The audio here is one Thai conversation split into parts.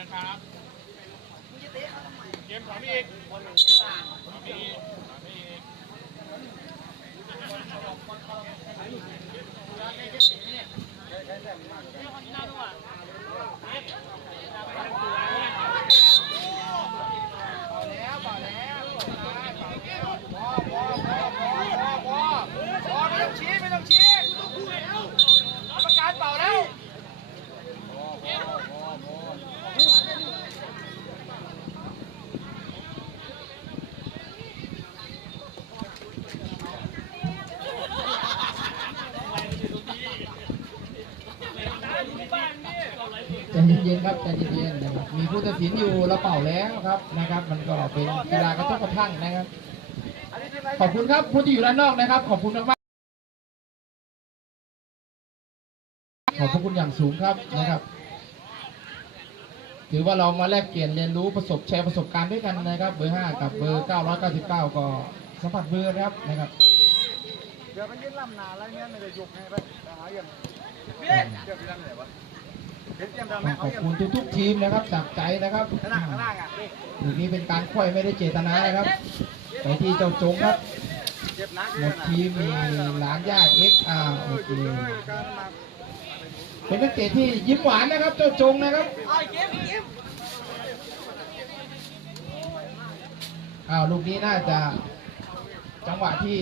นะครับเกมสองพี่อีกสองนี่อีกสองนี่อีกพอพอพอพอพอพอพอไม่ต้องชี้ไม่ต้องชี้กรรมการเป่าแล้ว ใจเย็นๆครับใจเย็นๆนะครับมีผู้ตัดสินอยู่เราเป่าแล้วครับนะครับ มันก็เป็นกีฬากระทบกระทั่งนะครับ ขอบคุณครับผู้ที่อยู่ด้านนอกนะครับ ขอบคุณมากๆขอบพระคุณอย่างสูงครับนะครับ ถือว่าเรามาแลกเปลี่ยนเรียนรู้ประสบแชร์ประสบการณ์ด้วยกันนะครับ เบอร์5กับเบอร์ 999 ก็สัมผัสเบอร์นะครับนะครับเดี๋ยวไปยืนลำนาอะไรเนี่ยไม่ได้ยกให้ไปไปหาเยี่ยมเยี่ยมที่นั่นไหนวะ ขเขาอบเยี่ยมคุณทุกๆทีมนะครับจากใจนะครับข้างล่างข้างล่างอะนี่ลูกนี้เป็นการควยไม่ได้เจตนานะครับ ไปที่เจ้าจงครับเจ็บนักหมดทีมมีหลานย่าเอ็กอาร์โอเคการมาเป็นนักเตะที่ยิ้มหวานนะครับ เจ้าจงนะครับเอาเกมเกมอ้าวลูกนี้น่าจะจังหวะที่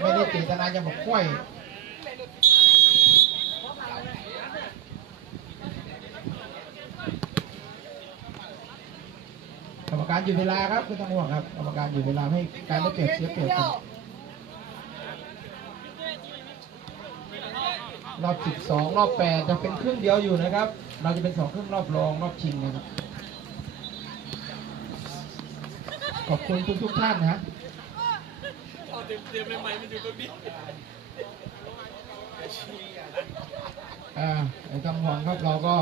ไม่ได้เจตนาจะบอกควย กรรมการอยู่เวลาครับไม่ต้องห่วงครับกรรมการอยู่เวลาให้การได้เปรียบเสียเปรียบกันรอบ 12 รอบ 8 จะเป็นครึ่งเดียวอยู่นะครับ เราจะเป็นสองครึ่งรอบรองรอบชิงนะครับ ขอบคุณทุกทุกท่านนะเอาเต็มเต็มเลยไหมมันอยู่ตรงนี้อ่าไม่ต้องห่วงครับเราก็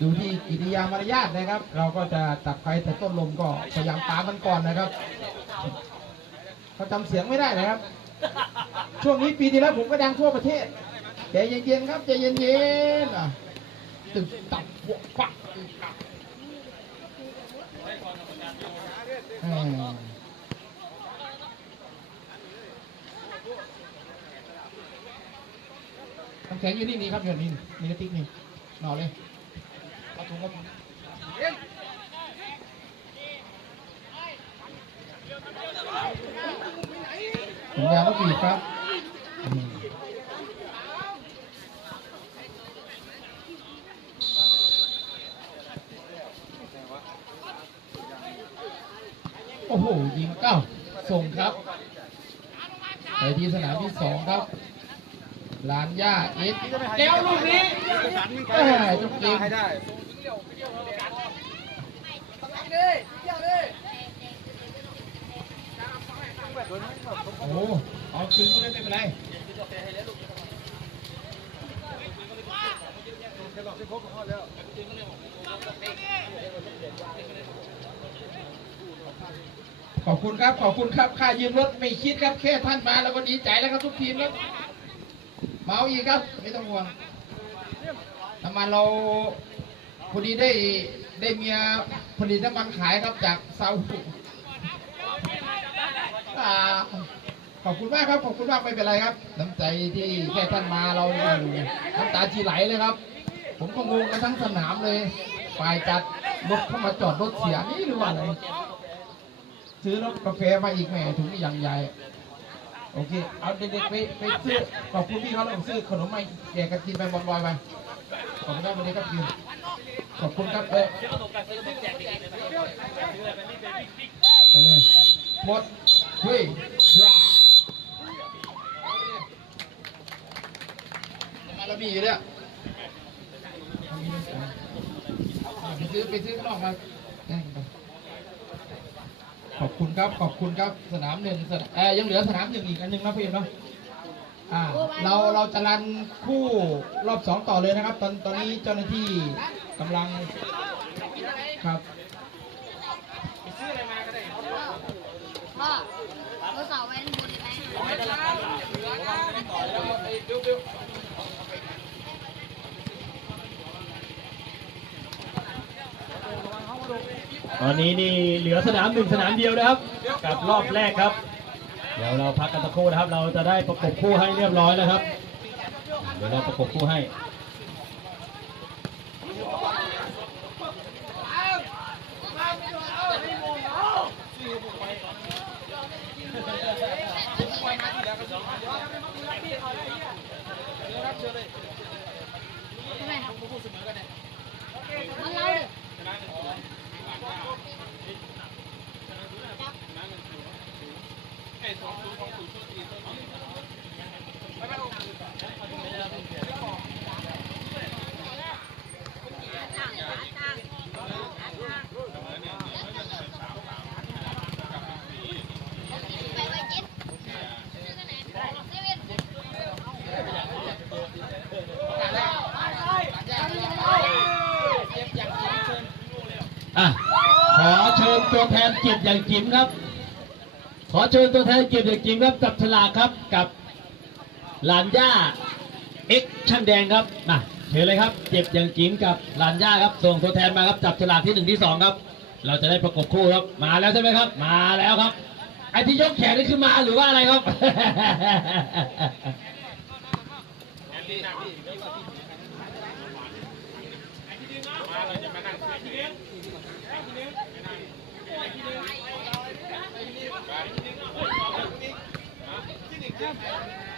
ดูที่กิริยามารยาทนะครับ เราก็จะตัดไฟแต่ต้นลมก็พยายามตามมันก่อนนะครับเขาจำเสียงไม่ได้นะครับ ช่วงนี้ปีที่แล้วผมก็ดังทั่วประเทศใจเย็นๆครับใจเย็นๆอะตึกตับวกปักน้ำแข็งอยู่นี่นี่ครับอยู่นี่มีกระติกนี่หน่อเลย เอาถุงครับถุงยางก็บีบครับอืมโอ้โห ยิงเก้า ส่งครับ ไปที่สนามที่สองครับลานย่าเอ็ดแก้วลูกนี้เอ้ยจบเกมให้ได้ โอ้โหเอาคืนก็ได้ไม่เป็นไรขอบคุณครับ ขอบคุณครับ ค่ายืมรถไม่คิดครับ แค่ท่านมาเราก็ดีใจแล้วครับทุกทีมแล้วเมาอีกครับ ไม่ต้องห่วงน้ำมันเรา พอดีได้ได้เมียผลิตน้ำมันขายครับจากซาอุขอบคุณมากครับขอบคุณมากไม่เป็นไรครับ น้ำใจที่แค่ท่านมาเราน้ำตาจีไหลเลยครับ ผมก็งงกันทั้งสนามเลยฝ่ายจัดรถเข้ามาจอดรถเสียนี่หรือว่าอะไรซื้อรถกาแฟมาอีกแหม่ถุงอย่างใหญ่โอเค เอาเด็กๆไปไปซื้อขอบคุณพี่เขาแล้วผมซื้อขนมมาแจกกันกินไปบอลๆไป ขอบคุณครับวันนี้ครับกินขอบคุณครับเออไปเลยหมดเฮ้ยรามาแล้วมีอยู่เนี่ยไปซื้อไปซื้อข้างนอกมาแน่งไปขอบคุณครับ ขอบคุณครับ สนามหนึ่งสนามเอ่ยังเหลือสนามหนึ่งอีกอันหนึ่งนะพี่เอ็มเนาะ อ่าเราเราจะรันคู่รอบสองต่อเลยนะครับ ตอนตอนนี้เจ้าหน้าที่กำลังครับพ่อเราสาวแว้นบุญไหมตอนนี้นี่เหลือสนามหนึ่งสนามเดียวนะครับ กับรอบแรกครับ เดี๋ยวเราพักกันสักครู่นะครับ เราจะได้ประกบคู่ให้เรียบร้อยแล้วครับ เดี๋ยวเราประกบคู่ให้ ทำไมครับมันเล่าดิ ไปไว้กินซื้อกันไหนเซเว่น อะ ขอเชิญ ตัวแทนเกียรติอย่างจิ๋มครับ ขอเชิญตัวแทนเกียรติอย่างจิ๋มครับจับฉลากครับกับหลานย่าเอ็กช่างแดงครับมาเชิญเลยครับเจ็บอย่างจิ๋มกับหลานย่าครับส่งตัวแทนมาครับจับฉลากที่หนึ่งที่สองครับ เราจะได้ประกบคู่ครับมาแล้วใช่ไหมครับ มาแล้วครับไอ้ที่ยกแขนนี่คือมาหรือว่าอะไรครับมาเราจะมานั่งเสียงเลี้ยง ตั้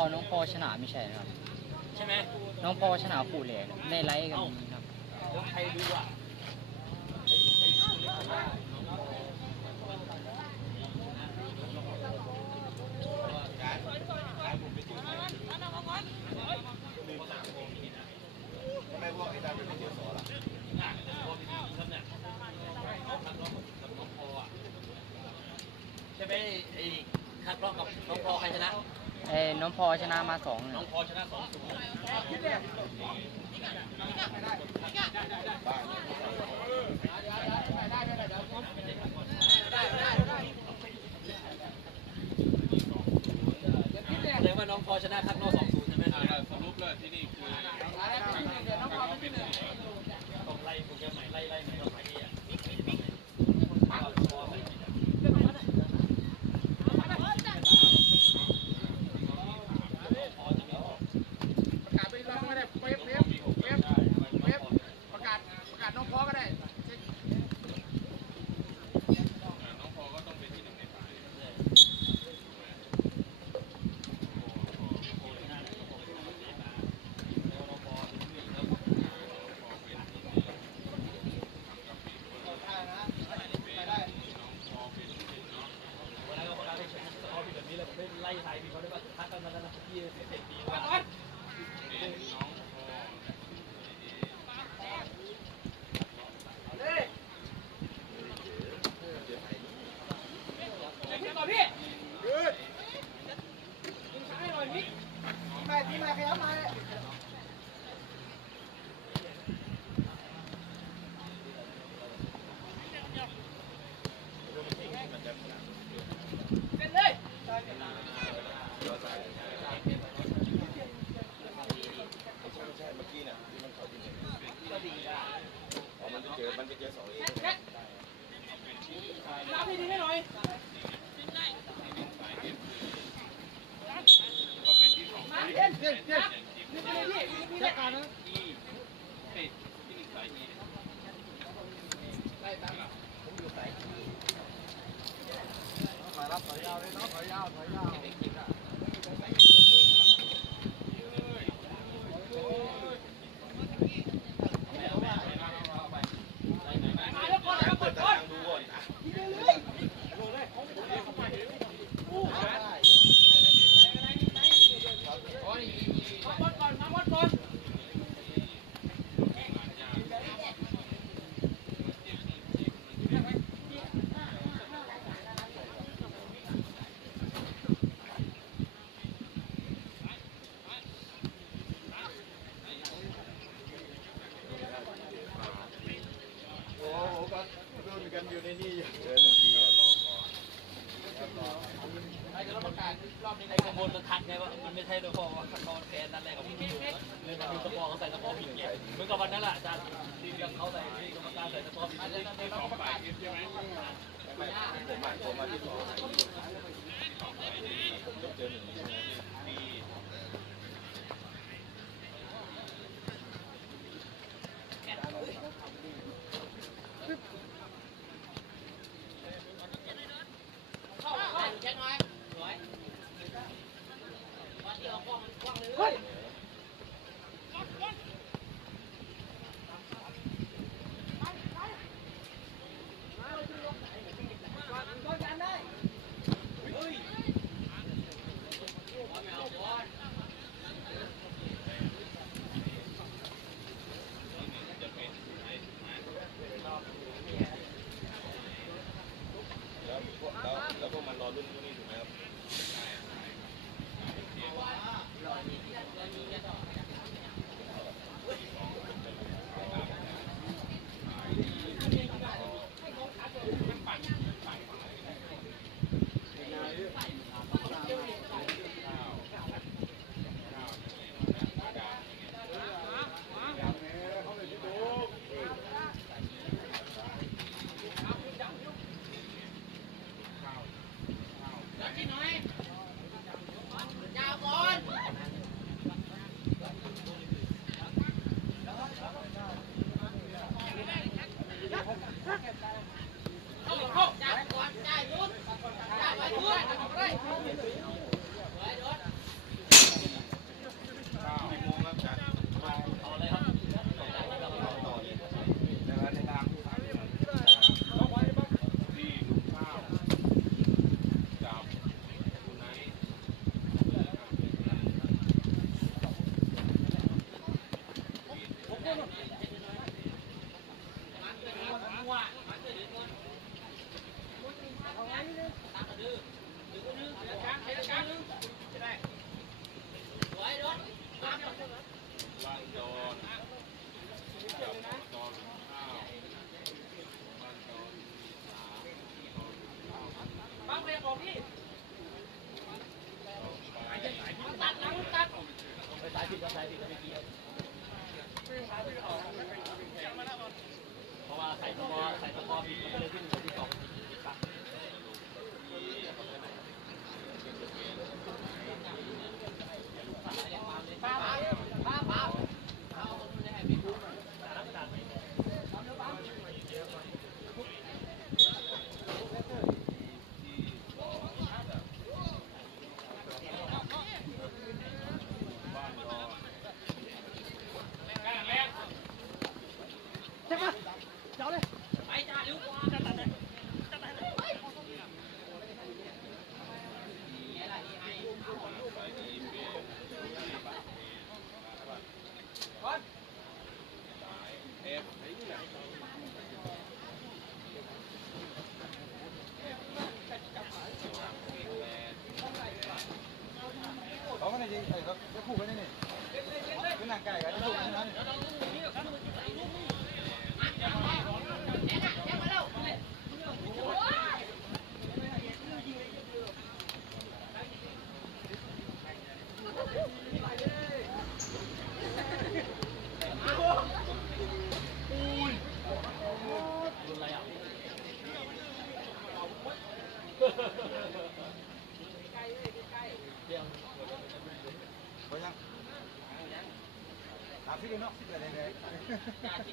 องกับน้องพอน้องพอชนะไม่ใช่ครับ ใช่ไหมน้องพอชนะคู่แรกในไลฟ์กันนี้ครับ แล้วใครดูอะ ใช่ไหมไอ้คัดรอบกับน้องพอใครชนะ ไอ้ น้องพอชนะมาสองน้องพอชนะสองศูนย์แสดงว่าน้องพอชนะครับอกสองศูนย์ใช่ไหมครับสรุปเลยที่นี่คือต้องไล่โปรแกรมใหม่ไล่ไล่ใหม่เราใหม่ดีอะ ประกาศไปรอบก็ได้เว็บเว็บเว็บเว็บประกาศประกาศน้องพ่อก็ได้ วันนั้นก็ประกาศให้สกอร์เป็นแบบนี้เลยผมไม่ไล่ไทยมีเขาได้ว่าคัดกันมาแล้วนะที่เตะปีว่า ไขบวนมันทักไงว่ามันไม่ใช่ตัวพอว่าตอนแฟนนั่นแหละกับพี่เลยมันมีสปอร์เขาใส่สปอร์ผิดไงเหมือนกับวันนั้นแหละอาจารย์ที่เขาใส่ที่กรรมการใส่สปอร์ผิดเลยในสองฝ่ายใช่ไหมเ What? Bobby. Gotcha.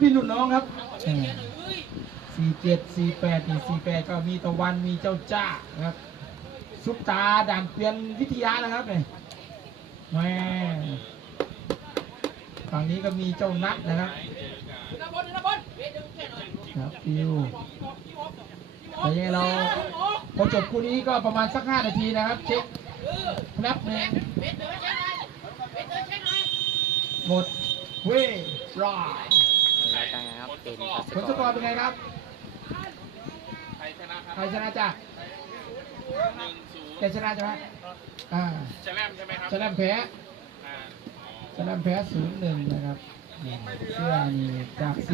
พี่รุ่นน้องครับสี่เจ็ดสี่แปดนี่สี่แปดก็มีตะวันมีเจ้าจ้านะครับซุปตาด่านเปลี่ยนวิทยานะครับเนี่ยแม่ฝั่งนี้ก็มีเจ้านัดนะครับครับฟิวแต่ยังไงเราพอจบคู่นี้ก็ประมาณสักห้านาทีนะครับเช็คแป๊บหนึงหมดเวลา ผลสกอร์เป็นไงครับใครชนะครับใครชนะจ้ะหนึ่งศูนย์แกชนะใช่ไหมอ่าแชลมใช่ไหมครับชนะแพ้อ่า ชนะแพ้ศูนย์หนึ่งนะครับเสื้อนี่จากเสีย